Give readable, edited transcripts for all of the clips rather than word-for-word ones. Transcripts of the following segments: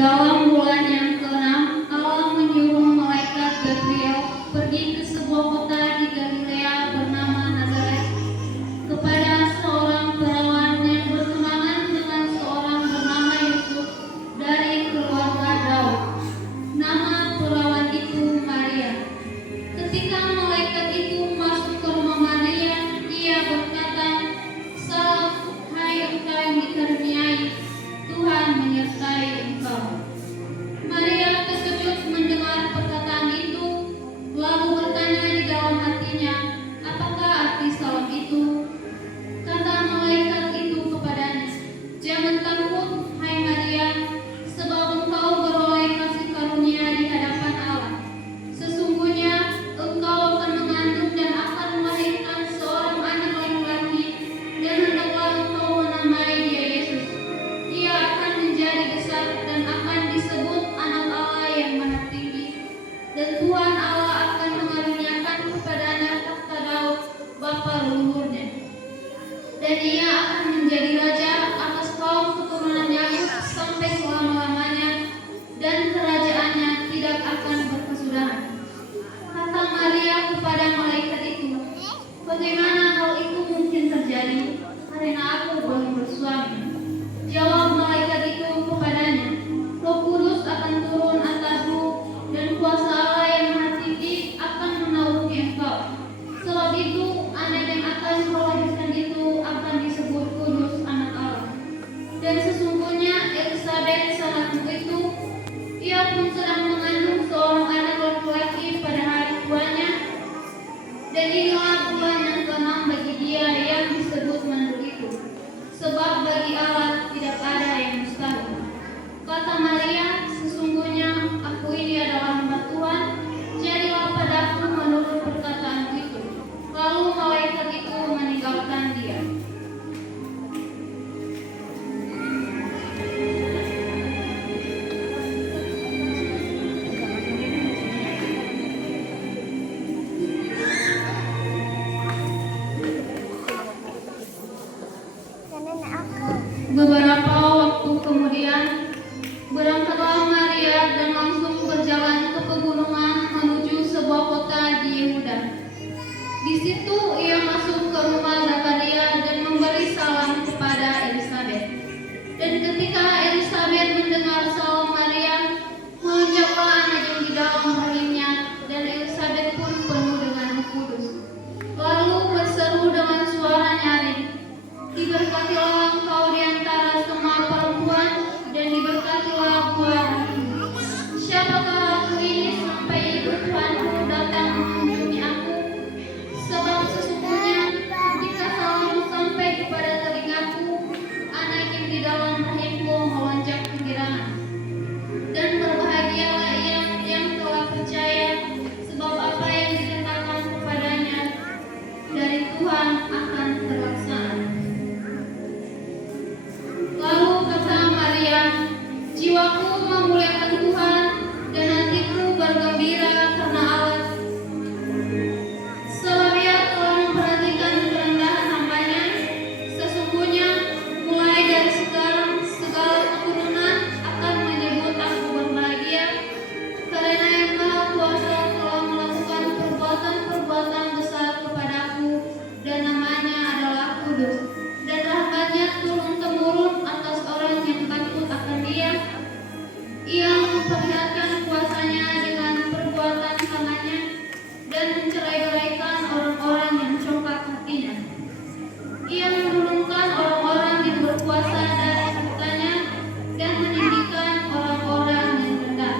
Dalam bulan yang ke-6, Allah menyuruh malaikat Gabriel pergi ke sebuah kota di Galilea bernama Nazaret kepada seorang perawan yang bertunangan dengan seorang bernama Yusuf dari keluarga Daud. Nama perawan itu Maria. Ketika malaikat itu masuk ke rumah Maria, ia berkata, "Salam, hai engkau yang dikaruniai, Tuhan menyertai engkau." Maria terkejut mendengar perkataan itu, lalu bertanya di dalam hatinya, "Apakah arti salam itu?" Kata malaikat itu kepadanya, "Jangan takut, hai Maria, sebab engkau beroleh kasih karunia di hadapan Allah. Sesungguhnya engkau akan mengandung dan akan melahirkan seorang anak laki-laki, dan hendaklah engkau menamai dia Yesus. Ia akan menjadi besar dan akan disebut Anak Allah yang Maha Tinggi, dan Tuhan Allah akan mengaruniakan kepadanya takhta Daud bapa leluhurnya. Dan ia akan menjadi raja atas kaum keturunan Yakub sampai selama-lamanya, dan kerajaannya tidak akan berkesudahan." Kata Maria kepada malaikat itu, "Bagaimana hal itu mungkin terjadi, karena aku belum bersuami?" Jawab malaikat itu kepadanya, "Roh Kudus akan turun atasmu, dan kuasa Allah yang Maha Tinggi akan menaungi engkau. Sebab itu, anak yang akan kau lahirkan itu akan disebut kudus, Anak Allah. Dan sesungguhnya Elisabet saudaramu itu, ia pun sedang mengandung seorang anak laki-laki pada hari tuanya, dan inilah bulan yang ke-6 bagi dia yang disebut mandu itu. Sebab bagi Allah tidak ada yang mustahil." Kata Maria, "Sesungguhnya aku ini adalah hamba Tuhan, jadilah padaku menurut perkataanmu itu." Lalu malaikat itu meninggalkan dia. Beberapa waktu kemudian, berangkatlah Maria dan langsung berjalan ke pegunungan menuju sebuah kota di Yehuda. Di situ ia masuk ke rumah Zakaria dan memberi salam kepada Elisabet. Dan ketika Elisabet mendengar salam Maria, melonjaklah anak yang di dalam rahimnya, dan Elisabet pun penuh dengan Roh Kudus. Lalu berseru dengan suara nyaring, "Diberkatilah engkau di antara semua perempuan, dan diberkatilah buah rahimmu. Siapakah aku ini sampai ibu Tuhanku datang mengunjungi aku? Sebab sesungguhnya ketika salammu sampai kepada telingaku, anak yang di dalam rahimku melonjak kegirangan. Dan berbahagialah ia yang telah percaya, sebab apa yang dikatakan kepadanya dari Tuhan akan terlaksana." Lalu kata Maria, "Jiwaku memuliakan Tuhan, dan hatiku bergembira karena Allah. Sebab ia telah memperhatikan kerendahan hamba-Nya. Sesungguhnya mulai dari sekarang segala keturunan akan menyebut aku berbahagia, karena Yang Maha Kuasa telah melakukan perbuatan-perbuatan besar kepadaku, dan namanya adalah kudus. Dan rahmat-Nya turun-temurun atas orang yang takut akan Dia. Ia memperlihatkan kuasa-Nya dengan perbuatan tangan-Nya, dan mencerai-beraikan orang-orang yang congkak hatinya. Ia menurunkan orang-orang yang berkuasa dari takhta-Nya, dan meninggikan orang-orang yang rendah.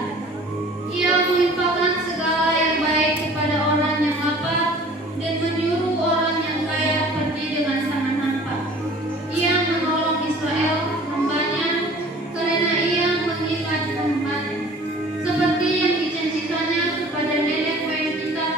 Ia melimpahkan segala yang baik kepada orang yang lapar, dan menyuruh orang yang kaya pergi dengan tangan hampa. Ia menolong Israel, hamba-Nya, karena ia mengingat rahmat-Nya, seperti yang dijanjikannya kepada nenek moyang kita,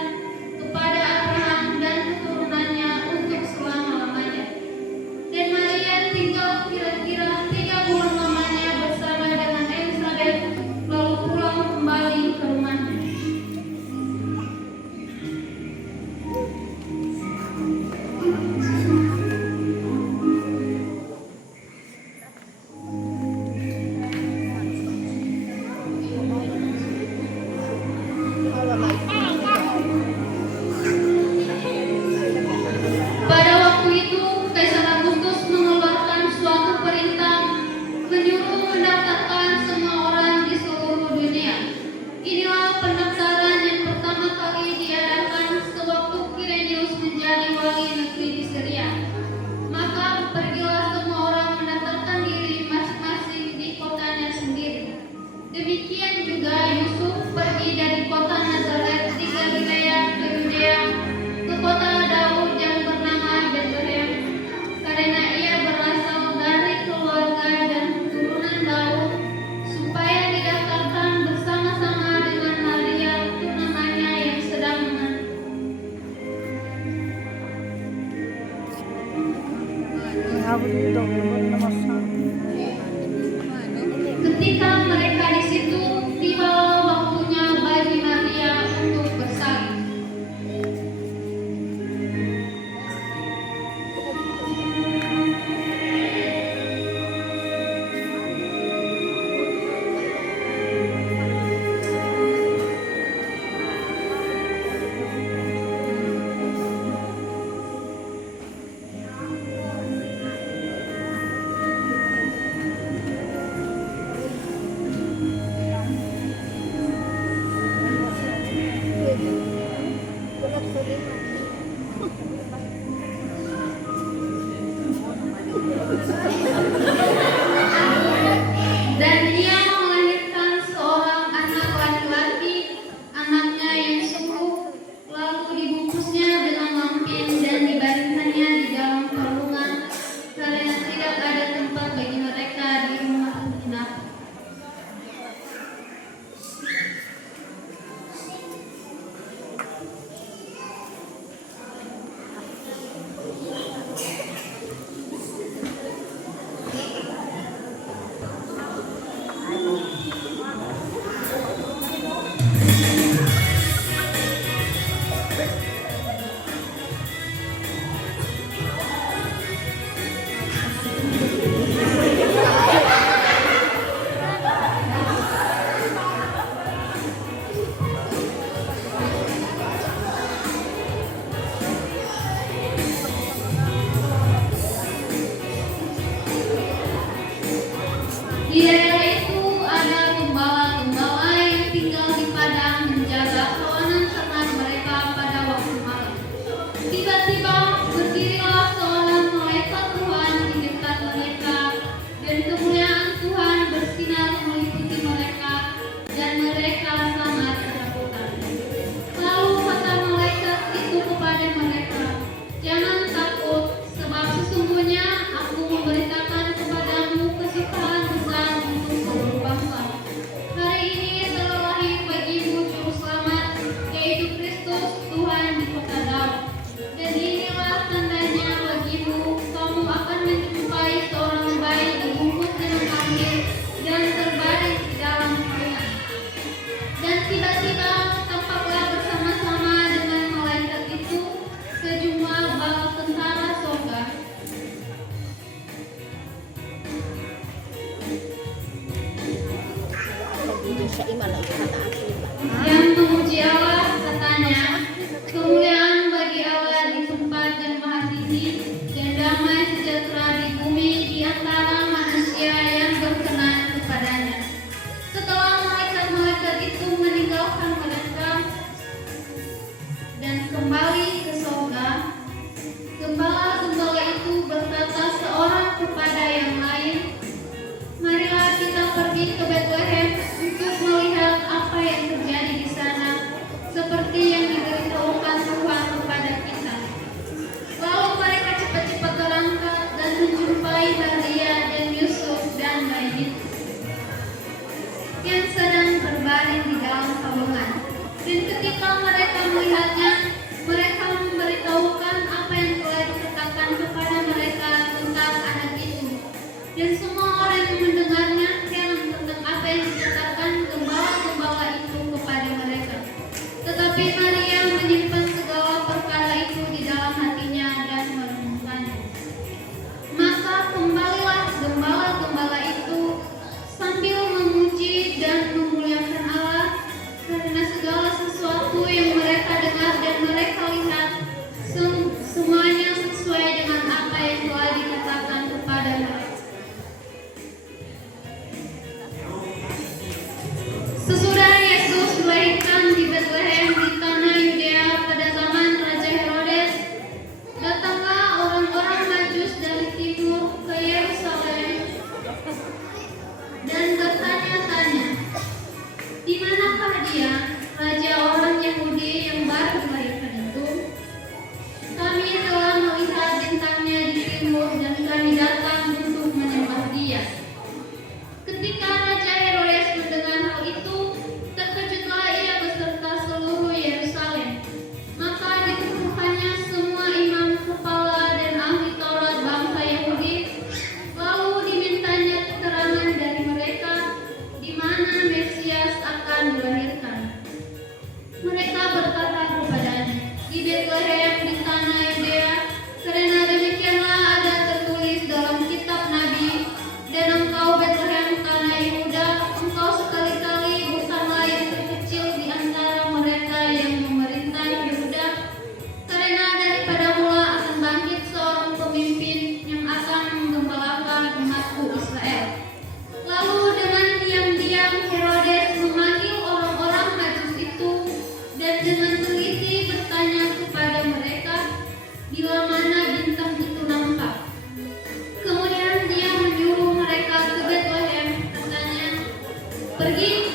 Ketika mereka di situ, tibalah waktunya bagi Maria untuk bersalin. Dan ia melahirkan seorang anak laki-laki, anaknya yang subur, lalu dibungkusnya dengan lampin dan dibaringkannya di dalam palungan, karena tidak ada tempat bagi mereka di rumah penginapan. Di daerah itu ada gembala-gembala yang tinggal di padang menjaga kawanan ternak mereka pada waktu malam. Tiba-tiba berdirilah seorang malaikat Tuhan di dekat mereka, dan kemuliaan Tuhan bersinar meliputi mereka, dan mereka sangat ketakutan. Lalu kata malaikat itu kepada mereka, "Jangan takut, sebab sesungguhnya aku memberitakan kepadamu kesukaan besar untuk seluruh bangsa. Hari ini telah lahir bagimu juru selamat, yaitu Kristus Tuhan di kota Daud. Dan inilah tandanya bagimu, kamu akan menjumpai seorang bayi dibungkus dengan lampin dan terbaring di dalam palungan." Dan tiba-tiba tampaklah bersama-sama dengan malaikat itu sejumlah bala tentara sorga yang memuji Allah, katanya, "Kemuliaan bagi Allah di tempat yang maha tinggi, dan damai sejahtera di bumi di antara manusia yang berkenan kepadanya." Setelah malaikat-malaikat itu meninggalkan mereka dan kembali ke sorga, gembala-gembala itu berkata seorang kepada yang lain, "Marilah kita pergi ke Bethlehem untuk melihat apa yang terjadi di sana, seperti yang diberitahukan Tuhan kepada kita." Lalu mereka cepat-cepat berangkat dan menjumpai Maria dan Yusuf dan bayi itu yang sedang berbaring di dalam palungan. Dan ketika mereka melihatnya, mereka memberitahukan apa yang telah dikatakan kepada mereka tentang anak itu. Dan semua orang yang mendengarnya heran tentang apa yang dikatakan gembala-gembala itu kepada mereka. Tetapi Maria menyimpan segala perkara itu di dalam hatinya dan merenungkannya. Maka kembalilah gembala-gembala itu sambil memuji dan memuliakan Allah, karena segala sesuatu yang mereka dengar dan mereka lihat semuanya sesuai dengan apa yang telah dikatakan kepada mereka. Sesudah Yesus dilahirkan di Bethlehem di tanah Yudea pada zaman Raja Herodes, datanglah orang-orang Majus dari timur ke Yerusalem dan bertanya-tanya, "Di manakah dia, raja orang Yahudi yang baru dilahirkan itu? Kami telah melihat bintangnya di timur dan kami datang untuk menyembah dia." Ketika Raja Herodes mendengar hal itu,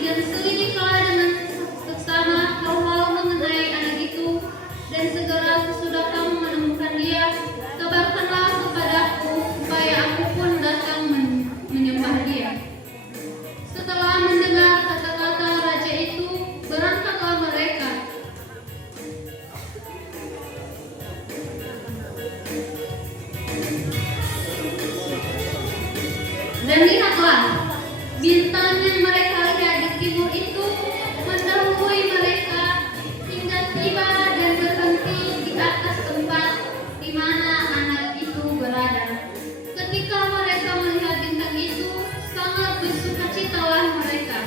dan selidiklah dengan seksama hal-hal mengenai anak itu, dan segera sesudah kamu menemukan dia, kabarkanlah kepadaku supaya aku pun datang menyembah dia. Setelah mendengar kata-kata raja itu, berangkatlah mereka. Dan lihatlah, bintang yang mereka lihat di timur itu mendahului mereka hingga tiba dan berhenti di atas tempat di mana anak itu berada. Ketika mereka melihat bintang itu, sangat bersukacitalah mereka.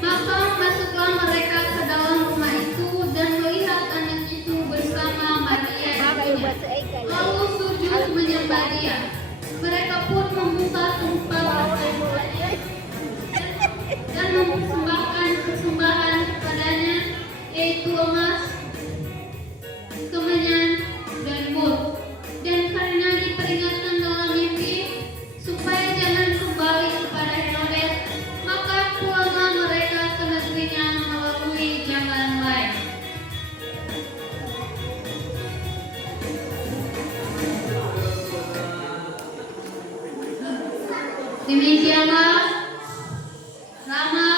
Maka masuklah mereka ke dalam rumah itu dan melihat anak itu bersama Maria ibunya. Lalu sujud menyembah dia. Mereka pun membuka tempat dan mempersembahkan persembahan kepadanya, yaitu emas, kemenyan, dan mur. Dan karena diperingatkan dalam mimpi supaya jangan kembali kepada Herodes, maka pulanglah mereka ke negerinya melalui jalan lain. Demikianlah Rama